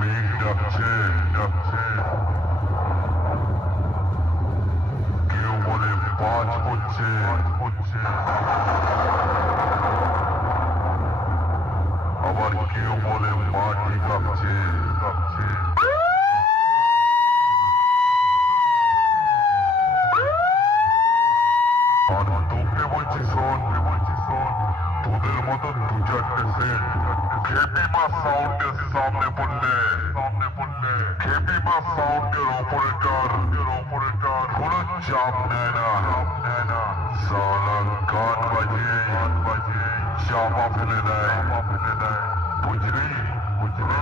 মেঘ ডাকছে ডাকছে, কেউ বলে বাজ পড়ছে পড়ছে, আবার কেউ বলে মাটি কাঁপছে কাঁপছে। আর তোকে বলছি শোন, তোদের মতো দু চারটে সেট খেপিমা সাউন্ডের সামনে পড়লে খেপিমা সাউন্ডের অপারেটর কোনো চাপ নেয় না, সালা গান বাজিয়ে চাপা ফেলে দেয়, বুঝলি বুঝলি।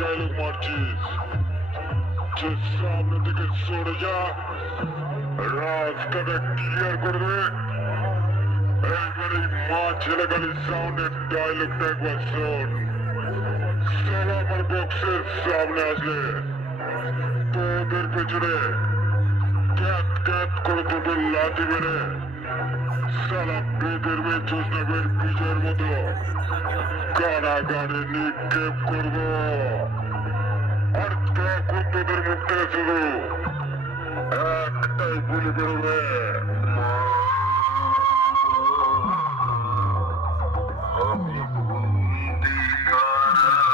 ডায়লগ মারছিস, যে সামনে থেকে সরে যা, রাস্তাটা ক্লিয়ার করে দে। এইবার এই মা ছেলেখালি সাউন্ডের ডায়লগটা একবার শোন। সালা আমার বক্সের সামনে আসলে তোদের পেছনে ক্যাত ক্যাত করে তোদের লাথি মেরে সালা বেদের মেয়ে চোষনাবের বিজয়ের মতো কারাগারে নিক্ষেপ করবো। আর তখন তোদের মুখ থেকে শুধু একটাই গুলি বেরোবে, আমি বন্দি কারাগারে।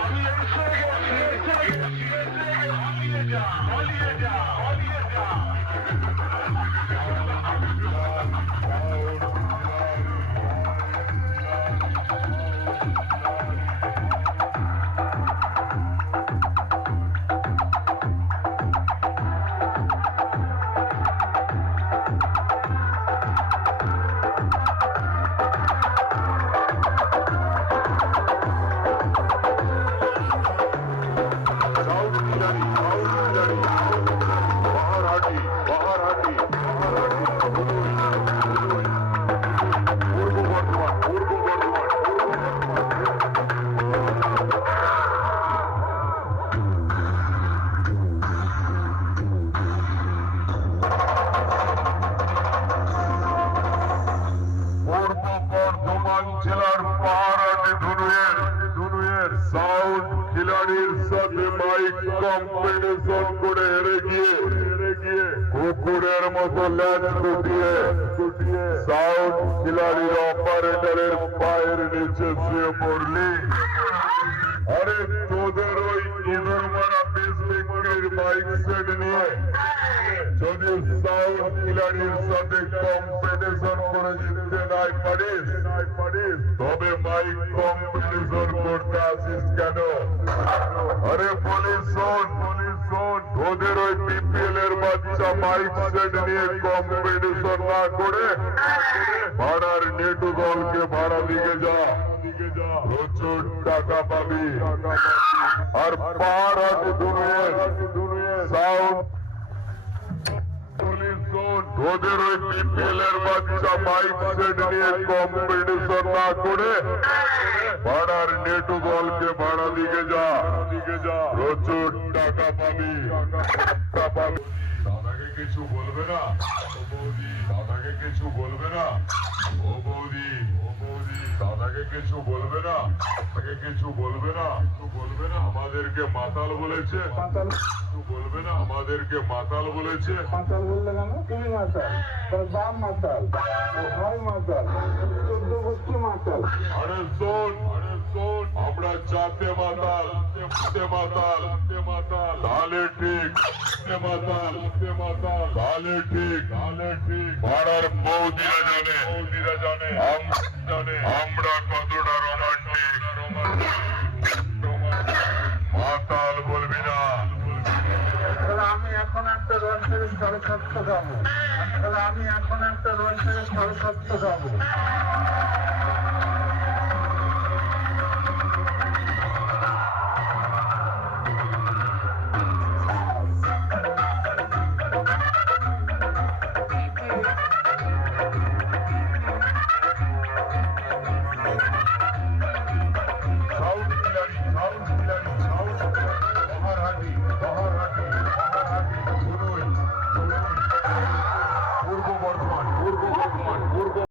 আমি এসে গেছি, পালিয়ে যা, পালিয়ে যা, পালিয়ে যা। জেলার পাহাড়াটি ধনুয়ের সাউন্ড খিলাড়ির সাথে মাইক কম্পিটিশন করে হেরে গিয়ে কুকুরের মতো ল্যাচ গুটিয়ে সাউন্ড খিলাড়ির অপারেটরের পায়ের নিচে শুয়ে পড়লি। আরে তোদের ওই ইঁদুর মারা বিষ বিক্রির বাইক সেট নিয়ে যদি সাউন্ড খিলাড়ির সাথে কম্পিটিশন করে জিততে নাই পারিস তবে মাইক কম্পিটিশন করতে আসিস কেন? আরে পুলিশ শোন, তোদের ওই বিপিএল এর বাচ্চা মাইক সেট নিয়ে কম্পিটিশন না করে ভাড়ার নেটু দলকে ভাড়া দিকে যা, প্রচুর টাকা পাবি। আর পাহাড় আছে দুনিয়ার সাউন্ড তোদের ওই বিপিএল এর বাচ্চা বাইক সেট নিয়ে কম্পিটিশন না করে ভাড়ার নেটু দলকে ভাড়া দিকে যা, প্রচুর টাকা পাবি। দাদাকে কিছু বলবে না ও বৌদি, দাদাকে কিছু বলবে না ও বৌদি, দাদাকে কিছু বলবে না, তাকে কিছু বলবে না, আমাদেরকে মাতাল বলেছে, বলবে না আমাদেরকে মাতাল বলেছে। মাতাল বললে কেন? তুমি মাতাল, তোর বাপ মাতাল, তোর ভাই মাতাল, 14 গোষ্ঠী মাতাল। আরে শোন, আমরা চাতে মাতাল, তাহলে ঠিক, তাহলে ঠিক, পাড়ার বৌদিরা জানে আমরা কতটা রোমান্টিক। মাতাল বলবি না। আমি এখন একটা রোল থেকে 7.5 খাবো, আমি এখন একটা রোল থেকে 7.5 খাবো।